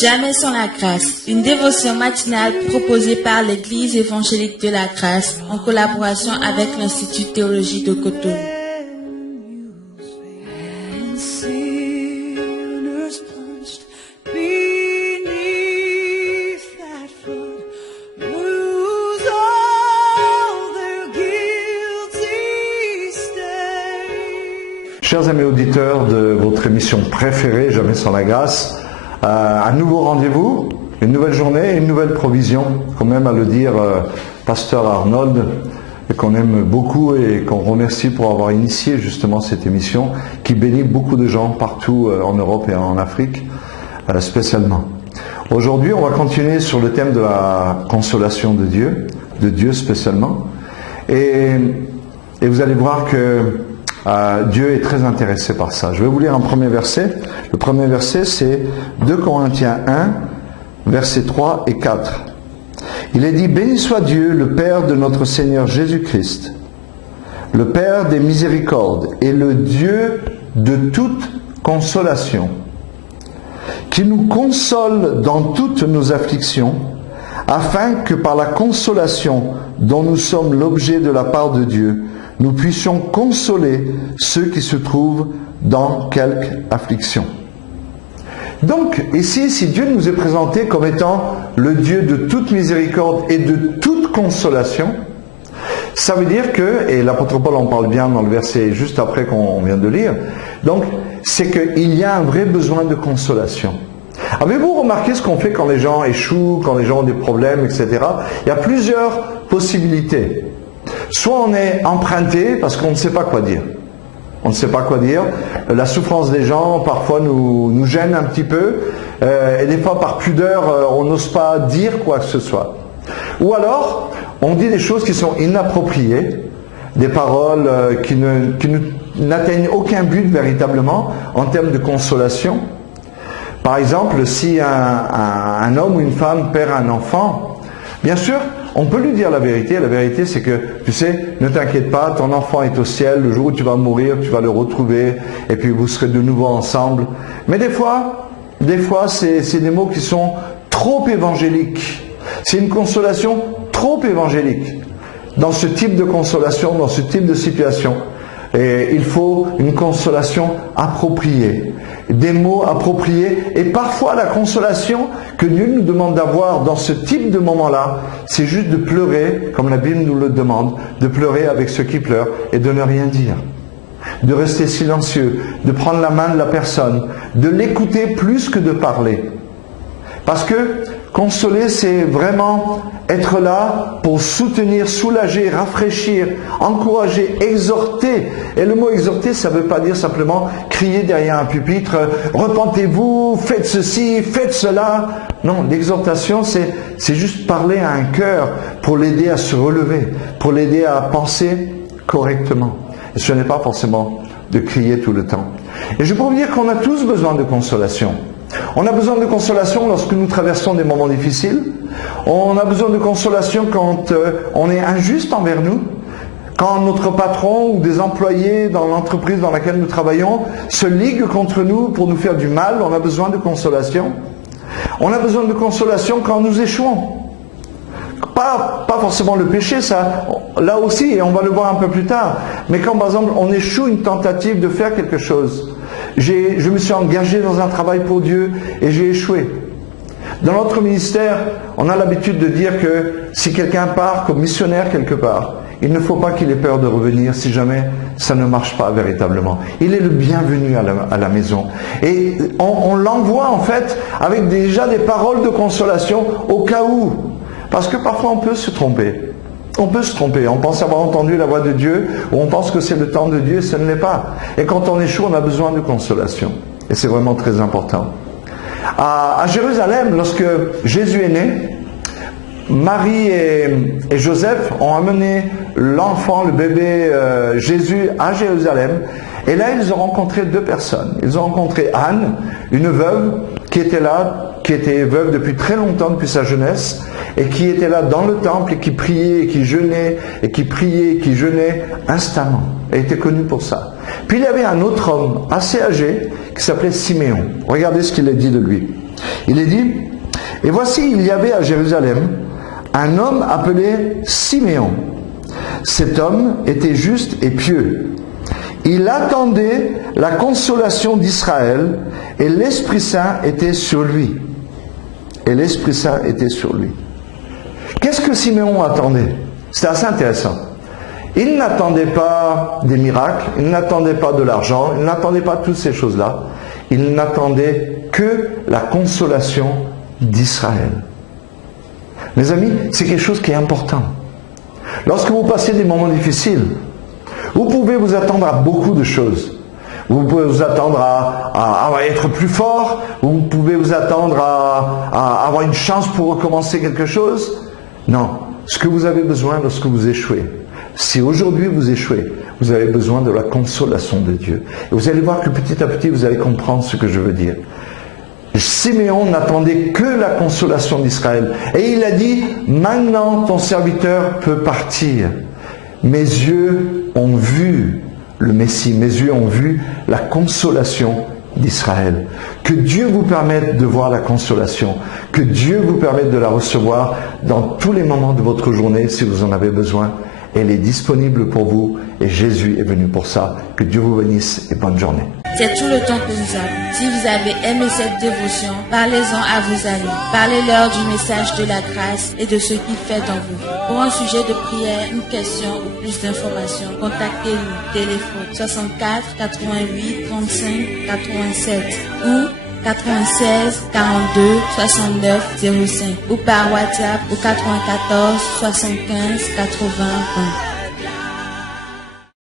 Jamais sans la grâce, une dévotion matinale proposée par l'Église évangélique de la grâce en collaboration avec l'Institut de théologie de Cotonou. Chers amis auditeurs de votre émission préférée, Jamais sans la grâce, un nouveau rendez-vous, une nouvelle journée, une nouvelle provision, comme aime à le dire Pasteur Arnold, qu'on aime beaucoup et qu'on remercie pour avoir initié justement cette émission qui bénit beaucoup de gens partout en Europe et en Afrique spécialement. Aujourd'hui, on va continuer sur le thème de la consolation de Dieu spécialement, et vous allez voir que Dieu est très intéressé par ça. Je vais vous lire un premier verset. Le premier verset, c'est 2 Corinthiens 1, versets 3 et 4. Il est dit: béni soit Dieu, le Père de notre Seigneur Jésus-Christ, le Père des miséricordes et le Dieu de toute consolation, qui nous console dans toutes nos afflictions, afin que par la consolation dont nous sommes l'objet de la part de Dieu, nous puissions consoler ceux qui se trouvent dans quelque affliction. Donc, ici, si Dieu nous est présenté comme étant le Dieu de toute miséricorde et de toute consolation, ça veut dire que, et l'apôtre Paul en parle bien dans le verset juste après qu'on vient de lire, donc, c'est qu'il y a un vrai besoin de consolation. Avez-vous remarqué ce qu'on fait quand les gens échouent, quand les gens ont des problèmes, etc. Il y a plusieurs possibilités. Soit on est emprunté parce qu'on ne sait pas quoi dire. On ne sait pas quoi dire. La souffrance des gens parfois nous gêne un petit peu. Et des fois par pudeur, on n'ose pas dire quoi que ce soit. Ou alors, on dit des choses qui sont inappropriées, des paroles qui n'atteignent aucun but véritablement en termes de consolation. Par exemple, si un homme ou une femme perd un enfant, bien sûr, on peut lui dire la vérité. La vérité, c'est que, tu sais, ne t'inquiète pas, ton enfant est au ciel. Le jour où tu vas mourir, tu vas le retrouver. Et puis vous serez de nouveau ensemble. Mais des fois, c'est des mots qui sont trop évangéliques. C'est une consolation trop évangélique. Dans ce type de consolation, dans ce type de situation. Et il faut une consolation appropriée, des mots appropriés, et parfois la consolation que Dieu nous demande d'avoir dans ce type de moment-là, c'est juste de pleurer, comme la Bible nous le demande, de pleurer avec ceux qui pleurent et de ne rien dire, de rester silencieux, de prendre la main de la personne, de l'écouter plus que de parler. Parce que consoler, c'est vraiment être là pour soutenir, soulager, rafraîchir, encourager, exhorter. Et le mot exhorter, ça ne veut pas dire simplement crier derrière un pupitre « Repentez-vous, faites ceci, faites cela ». Non, l'exhortation, c'est juste parler à un cœur pour l'aider à se relever, pour l'aider à penser correctement. Et ce n'est pas forcément de crier tout le temps. Et je peux vous dire qu'on a tous besoin de consolation. On a besoin de consolation lorsque nous traversons des moments difficiles. On a besoin de consolation quand on est injuste envers nous. Quand notre patron ou des employés dans l'entreprise dans laquelle nous travaillons se liguent contre nous pour nous faire du mal, on a besoin de consolation. On a besoin de consolation quand nous échouons. Pas forcément le péché, ça, là aussi, et on va le voir un peu plus tard. Mais quand par exemple on échoue une tentative de faire quelque chose, je me suis engagé dans un travail pour Dieu et j'ai échoué. Dans notre ministère, on a l'habitude de dire que si quelqu'un part comme missionnaire quelque part, il ne faut pas qu'il ait peur de revenir si jamais ça ne marche pas véritablement. Il est le bienvenu à la maison. Et on l'envoie en fait avec déjà des paroles de consolation au cas où. Parce que parfois on peut se tromper. On peut se tromper, on pense avoir entendu la voix de Dieu, ou on pense que c'est le temps de Dieu, et ce ne l'est pas. Et quand on échoue, on a besoin de consolation. Et c'est vraiment très important. À Jérusalem, lorsque Jésus est né, Marie et Joseph ont amené l'enfant, le bébé Jésus à Jérusalem. Et là, ils ont rencontré 2 personnes. Ils ont rencontré Anne, une veuve qui était là, qui était veuve depuis très longtemps, depuis sa jeunesse, et qui était là dans le temple et qui priait, et qui jeûnait, et qui priait, et qui jeûnait instamment. Elle était connue pour ça. Puis il y avait un autre homme assez âgé qui s'appelait Siméon. Regardez ce qu'il a dit de lui. Il est dit, « Et voici, il y avait à Jérusalem un homme appelé Siméon. Cet homme était juste et pieux. Il attendait la consolation d'Israël et l'Esprit Saint était sur lui. » Et l'Esprit Saint était sur lui. Qu'est-ce que Siméon attendait? C'était assez intéressant. Il n'attendait pas des miracles, il n'attendait pas de l'argent, il n'attendait pas toutes ces choses-là. Il n'attendait que la consolation d'Israël. Mes amis, c'est quelque chose qui est important. Lorsque vous passez des moments difficiles, vous pouvez vous attendre à beaucoup de choses. Vous pouvez vous attendre à être plus fort, vous pouvez vous attendre à avoir une chance pour recommencer quelque chose. Non, ce que vous avez besoin lorsque vous échouez, si aujourd'hui vous échouez, vous avez besoin de la consolation de Dieu. Et vous allez voir que petit à petit, vous allez comprendre ce que je veux dire. Siméon n'attendait que la consolation d'Israël. Et il a dit, maintenant ton serviteur peut partir. Mes yeux ont vu le Messie, mes yeux ont vu la consolation d'Israël. Que Dieu vous permette de voir la consolation, que Dieu vous permette de la recevoir dans tous les moments de votre journée si vous en avez besoin. Elle est disponible pour vous et Jésus est venu pour ça. Que Dieu vous bénisse et bonne journée. C'est tout le temps que nous avons. Si vous avez aimé cette dévotion, parlez-en à vos amis. Parlez-leur du message de la grâce et de ce qu'il fait dans vous. Pour un sujet de prière, une question ou plus d'informations, contactez-nous. Téléphone 64 88 35 87 ou 96 42 69 05 ou par WhatsApp au 94 75 80 20.